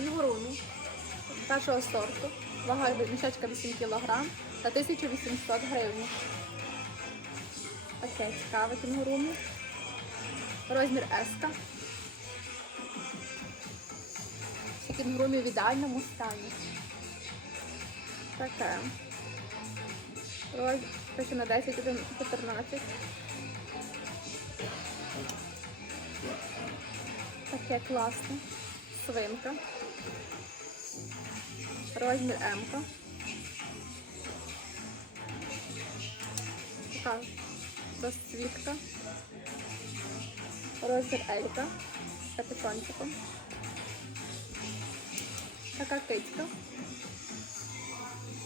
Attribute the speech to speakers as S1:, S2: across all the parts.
S1: кінгурумі першого сорту. Вага мішечка 8 кг та 1800 гривень. Таке цікаве кінгурумі. Розмір S. Ще кінгурумі в ідеальному стані. Таке. Пише на 10 14. Таке класне. Свинка. Розмір М. Така розцвітка. Розмір Елька. З капюшончиком. Така кицька.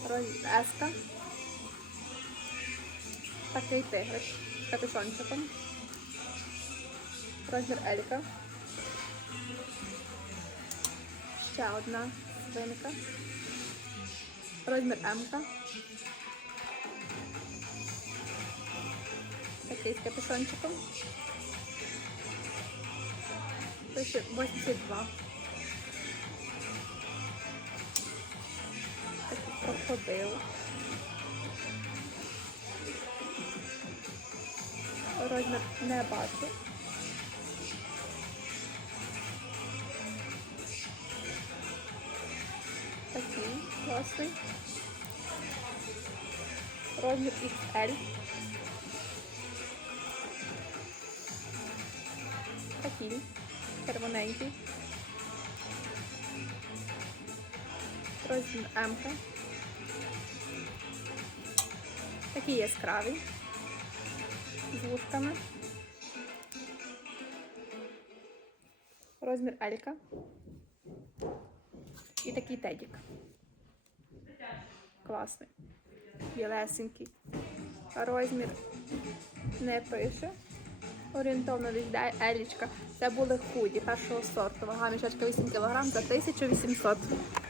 S1: Розмір Еска. Такий тигрик капюшончиком. Розмір Елька. Ще одна свинка. Розмір М. Такий з капюшончиком. Пише 82. Такий крокодил. Розмір не бачу. Класний. Розмір XL. Такий. Червоненький. Розмір М. Такий яскравий. З вушками. Розмір Елька. І такий тедік. Класний. Білесенький. Розмір не пише. Орієнтовно віддає елічка. Це були худі першого сорту. Вага мішечка 8 кг за 1800.